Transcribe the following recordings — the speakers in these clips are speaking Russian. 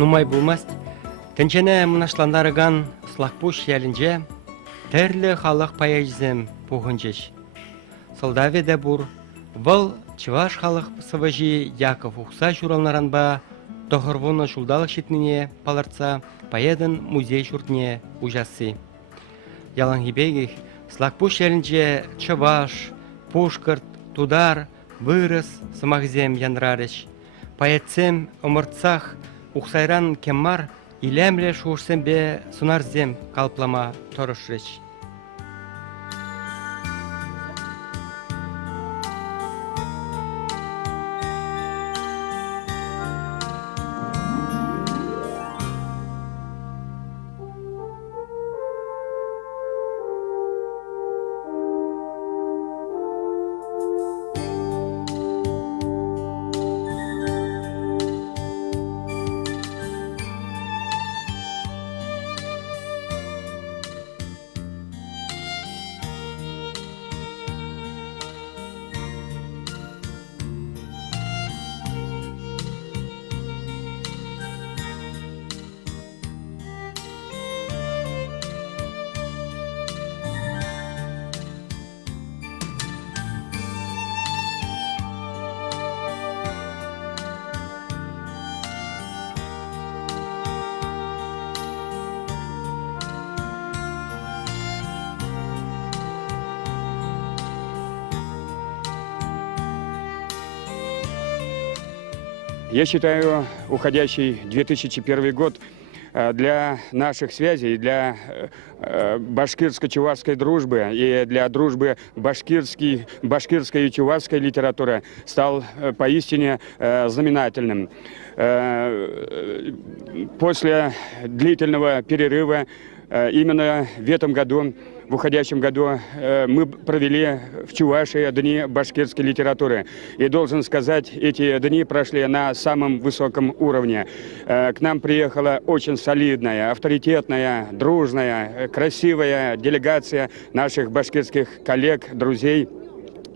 нумай булмаст. Тенчене мунашландарыган слакпуш ялинже, терлі халық паяжзем пухынчеш. Солдаведе бур, выл чываш халық сыважи Яков ухса журалнаранба, тохырвуны шулдалық шитнине паларца, паедын музей шуртне ужасы. Ялангибегих слакпуш ялинже чываш, пушкарт, тудар, вырыс, самахзем янрарыш. Паетсем омыртсах ухсайран кеммар, илемле шуырсембе сунарзем калплама торышрыш. Я считаю, уходящий 2001 год для наших связей, для башкирско-чувашской дружбы и для дружбы башкирской и чувашской литературы стал поистине знаменательным. После длительного перерыва именно в этом году, в уходящем году, мы провели в Чувашии Дни башкирской литературы. И должен сказать, эти дни прошли на самом высоком уровне. К нам приехала очень солидная, авторитетная, дружная, красивая делегация наших башкирских коллег, друзей.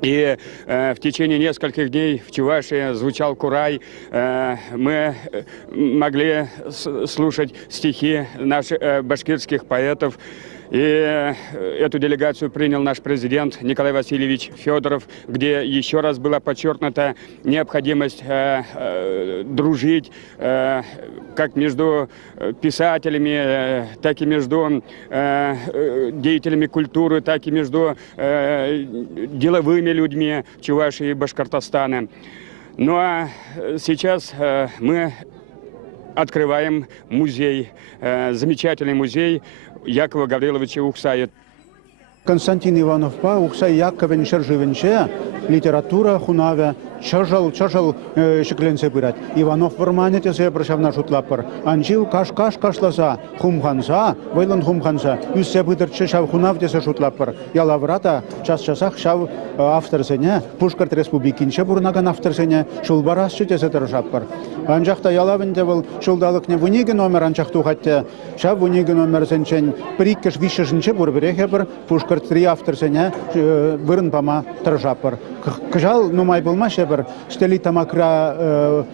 И в течение нескольких дней в Чувашии звучал курай. Мы могли слушать стихи наших башкирских поэтов. И эту делегацию принял наш президент Николай Васильевич Федоров, где еще раз была подчеркнута необходимость дружить как между писателями, так и между деятелями культуры, так и между деловыми людьми Чувашии и Башкортостана. Ну а сейчас мы открываем музей, замечательный музей Якова Гавриловича Ухсая. Константин Иванов па Ухсай Яковен Шерживенче литература хунаве чажал шекленсе бират. Иванов варманете се прашавна шутлапар. Анжив каш-каш-кашласа хумханса, вайлан хумханса. Юссе быдырче шав хунавте се шутлапар. Ялаврата час-часах шав авторсене Пушкарт республикинче бурнаган авторсене шулбарасчы тесе тырышаппар. Анжахта ялавенде был шулдалыкне вуниге номер анчахту хатте шав вуниге номер сенчен приккеш вишешинче бурберехебер Пушкарт три авторсене вырын пама тырышаппар. Кыжал нумай болмаше Штели тамакра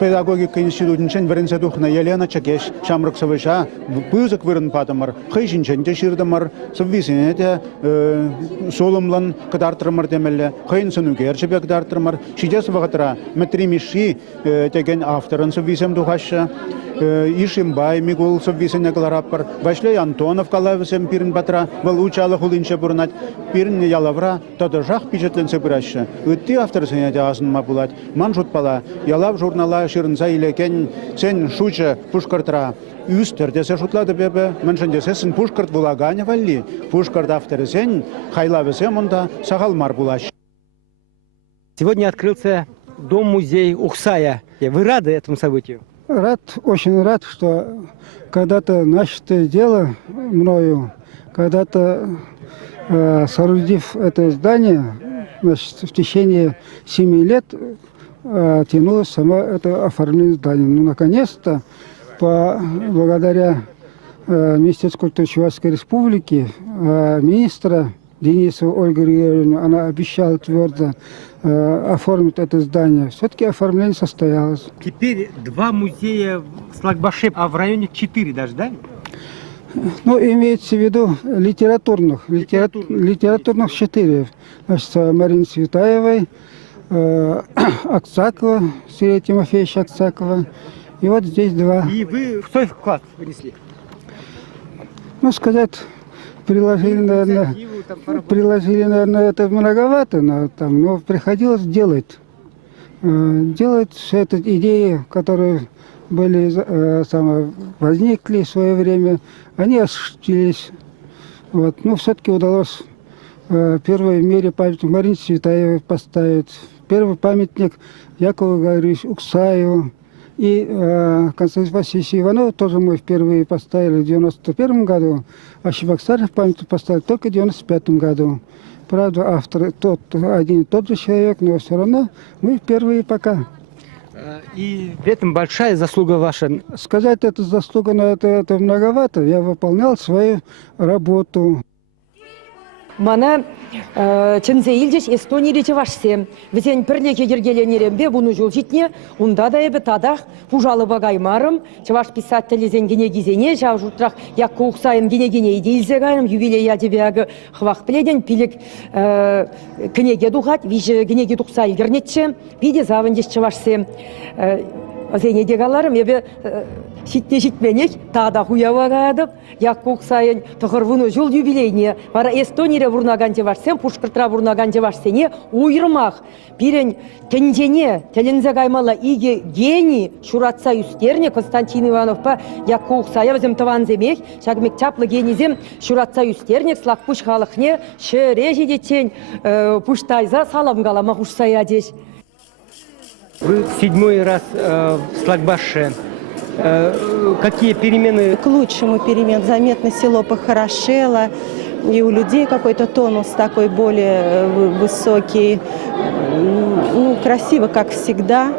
педагогика институтынчен варенсе духна Елена Чакеш Шамрыксовыша пызык вырын патымыр, хыйшинчен те ширдымыр, соввисене те солымлан кыдартырмыр темелле, хыйынсын үгерчебе кыдартырмыр, шидес вағытыра Метримиши tegen авторын соввисем духашы, Ишимбай Мигул соввисене кылараппыр, Вашлей Антонов калавысем пирін батыра, был учалы хулинче бұрынат, пирін ялавра тодыжақ пичетленсе бұрашы. Үтті авторсене те асынма булат, ман жутпала, ялав журнала шырынса илекен сен шучы Пушкартра үстер десе шутлады бебе, меншен десесін Пушкарт булагане валли, Пушкарт авторы сен хайлавесе мұнда сағалмар булаш. Сегодня открылся дом-музей Ухсая. Вы рады этому событию? Рад, очень рад, что когда-то начатое дело мною, когда-то соорудив это здание, значит, в течение 7 лет тянулось само это оформление здания. Ну, наконец-то, благодаря Министерству культуры Чувашской Республики, министра Денисову Ольгу Григорьевну, она обещала твердо оформить это здание. Все-таки оформление состоялось. Теперь два музея в Слакбаше, а в районе 4 даже, да? Ну, имеется в виду литературных 4. Значит, Марины Цветаевой, Аксакова, Сергея Тимофеевича Аксакова. И вот здесь 2. И вы в свой вклад внесли? Ну, сказать, приложили, наверное, это многовато, но приходилось делать. Делать все это идеи, которые возникли в свое время, они осуществились. Вот. Но все-таки удалось первый в мире памятник Марине Цветаевой поставить, первый памятник Якову Гавриловичу Уксаеву. И Константин Васильевич Иванов тоже мы впервые поставили в 91 году, а Чебоксаров памятник поставили только в 95 году. Правда, автор один и тот же человек, но все равно мы впервые пока. И в этом большая заслуга ваша. Сказать это заслуга, но это многовато. Я выполнял свою работу. Мана чынзе илдеш Эстония рече вашсе. Везен пірлеке ергеленерембе бұны жол житне, унда да ебі тадақ пужалы багаймарым, чаваш писателізен гене-гизене, жав жұртрақ якқа ұқсайым гене-гене идейлзе гайым, юбилей адебяғы хвақ біледен, пилік кінеге дұғат, вижі генеге дұқса илгернетші, биде завындеш чавашсе. Зене дегаларым, ебі житменек, тада хуявагадып, якқа ұқсайын тұғырвыны жол юбилейне, бара Эстония бұрнаган девашсен, пушкыртра бұрнаган девашсене, уйырмақ, бірін тендене, телензе гаймала иге гений, шуратса юстерне, Константин Ивановпа, якқа ұқсая, өзім тыван земек, шагмек чаплы генизем, шуратса юстерне, слақпуш халықне, шыре жедетен, пуштайза салам галама ұшсая деш. Вы 7-й раз в Слакбаше. Какие перемены? К лучшему перемен. Заметно село похорошело, и у людей какой-то тонус такой более высокий. Ну, красиво, как всегда,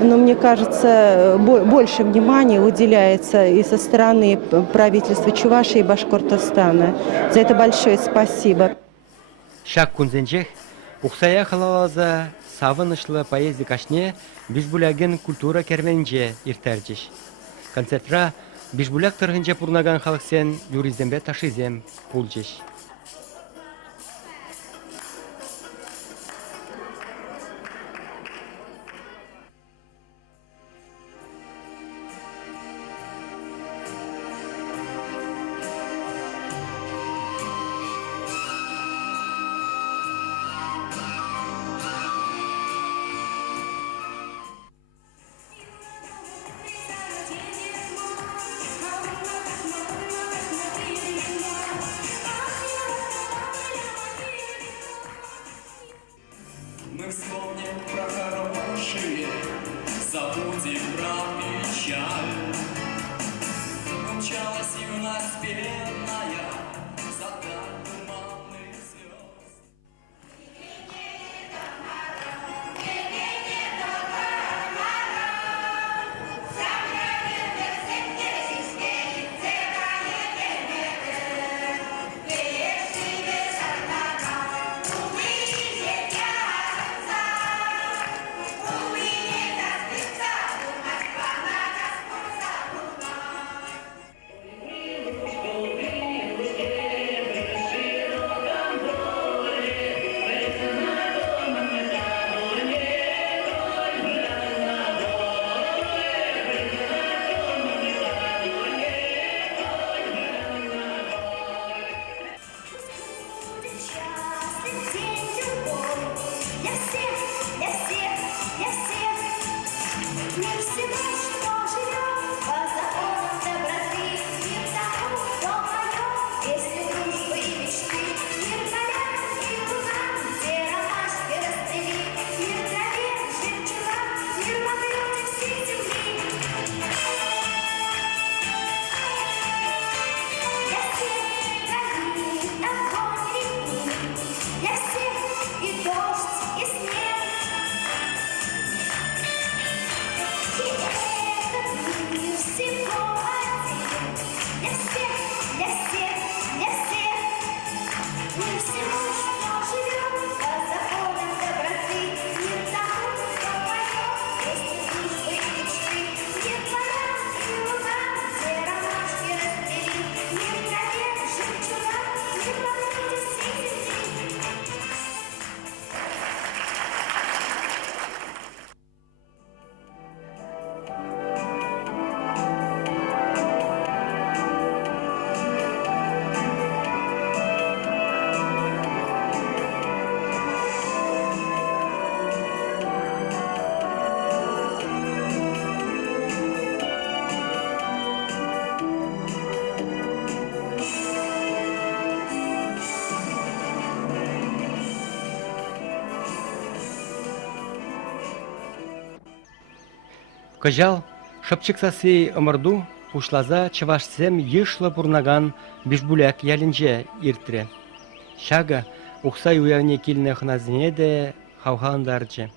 но мне кажется, больше внимания уделяется и со стороны правительства Чувашии и Башкортостана. За это большое спасибо. Шак кунзенчех, Уксая халалаза, савынышлы поезді кашне, бишбуляген культура керменже иртердеш. Концертра бишбуляк тұрғынже пұрнаган халықсен юризембе ташизем пулжеш. Мы вспомним про хорошие, забудем про печаль. Умчалась юность бедная, за туманных звезд. Кыжал, шыпчыксасы ымырду, пушлаза чывашсем йышлы пурнаган бишбуляк ялинже иртре. Шага, ухсай уявне килне хназне де хавхандарчы.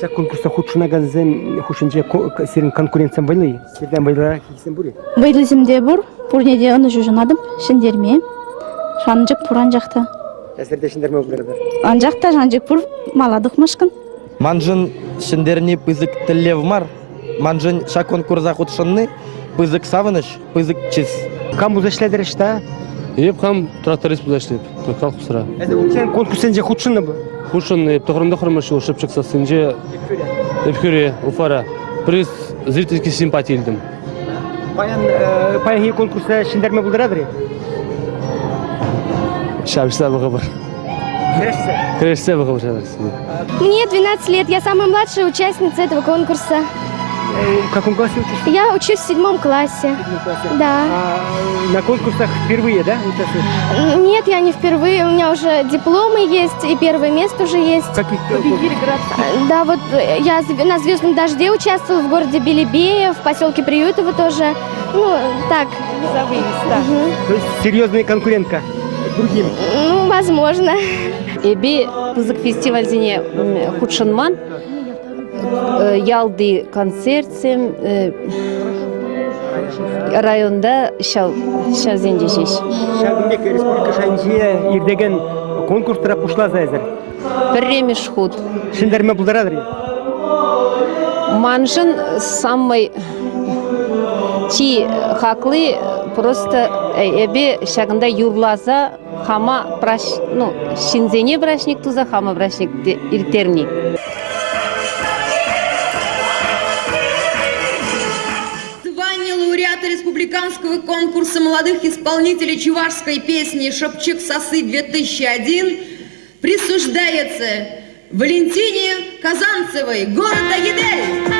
Şak konkursta hutşuna ganzen huşunca senin konkurensiyan baylı. Birden baylara kiksen buri. Быйлысемде бур, пурнеде аны жужунадым, шендерме. Шанжык пуран жакта. Әсердешіндер ме оларда? Анжакта шанжык пур маладык мышкын. Манжын шендерни пызык телевмар. Манжын ша конкурса хутшынны пызык савыныш, пызык чиз. Кам бузашледер ішта? Еп хам тракторист булаштып, kalkıp sıra. Sen konkursence hutşunlu bu. Хушын тоғырымда құрмашы ол шыпчықса сынже епкөре уфара приз зрительский симпатия илдім. Паян конкурста шиндерме булдырадыр. Шабышса бұғы бір. Крешсе бұғы бір шабышса. Мне 12 лет, я самая младшая участница этого конкурса. В каком классе учишься? Я учусь в 7 классе. Да. На конкурсах впервые, да, участвуешь? Нет, я не впервые, у меня уже дипломы есть, и первое место уже есть. Каких? Да, вот я на «Звездном дожде» участвовала в городе Белебея, в поселке Приютово тоже. Ну, так. То есть серьезная конкурентка другим? Ну, возможно. Эби пызык фестивальзине худшынман, ялды концертсем районда шавзенде жеш. Шагымбек республика шайынчия ирдеген конкурстара пушла зайзыр. Перремеш худ. Шиндерме булдырадыр. Манжын самый чи хаклы просто эби шагында юрлаза хама праш, ну, шинзене брашник туза хама брашник иртерни. Звание лауреата республиканского конкурса молодых исполнителей чувашской песни «Шапчик Сосы-2001» присуждается Валентине Казанцевой, город Агидель.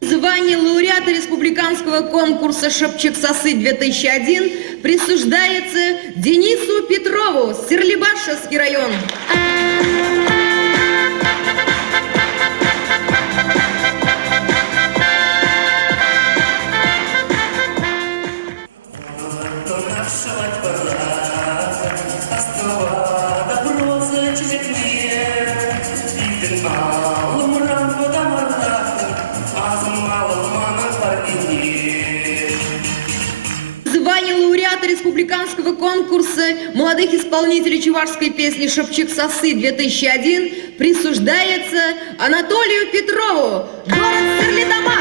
Звание лауреата республиканского конкурса «Шапчик Сосы-2001» присуждается Денису Петрову, Стерлибашевский район. Звание лауреата республиканского конкурса молодых исполнителей чувашской песни «Шапчик Сосы-2001» присуждается Анатолию Петрову, город Стерлитамак.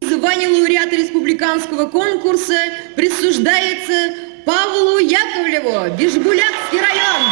Звание лауреата республиканского конкурса присуждается Павлу Яковлеву, Бишбулякский район.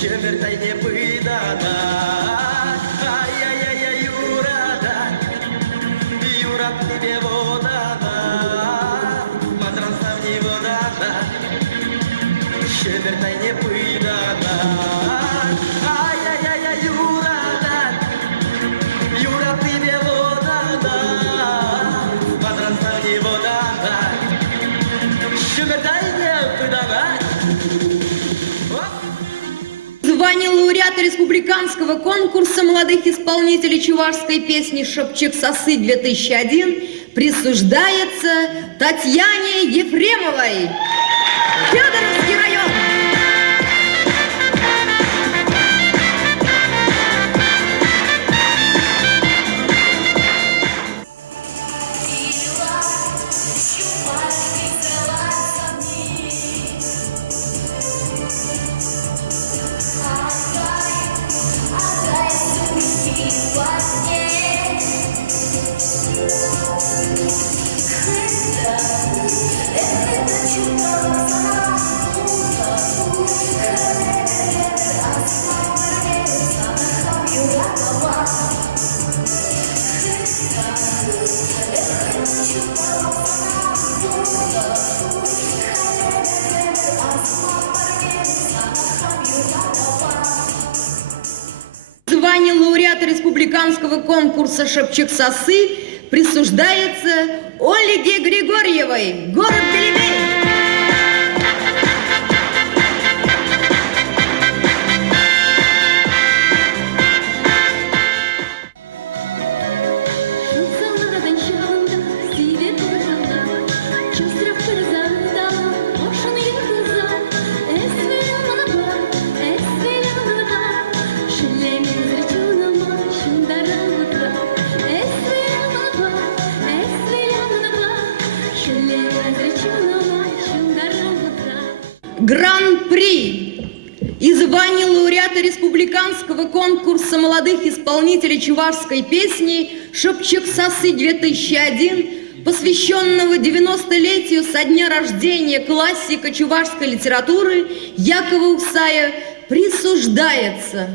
Шумертай не пыдана. лауреата республиканского конкурса молодых исполнителей чувашской песни «Шепчик Сосы-2001» присуждается Татьяне Ефремовой. Федоровский район. Звание лауреата республиканского конкурса «Шепчик Сосы» присуждается Ольге Григорьевой, город Белебей. Гран-при и звание лауреата республиканского конкурса молодых исполнителей чувашской песни «Шепчик Сосы-2001», посвященного 90-летию со дня рождения классика чувашской литературы Якова Уксая, присуждается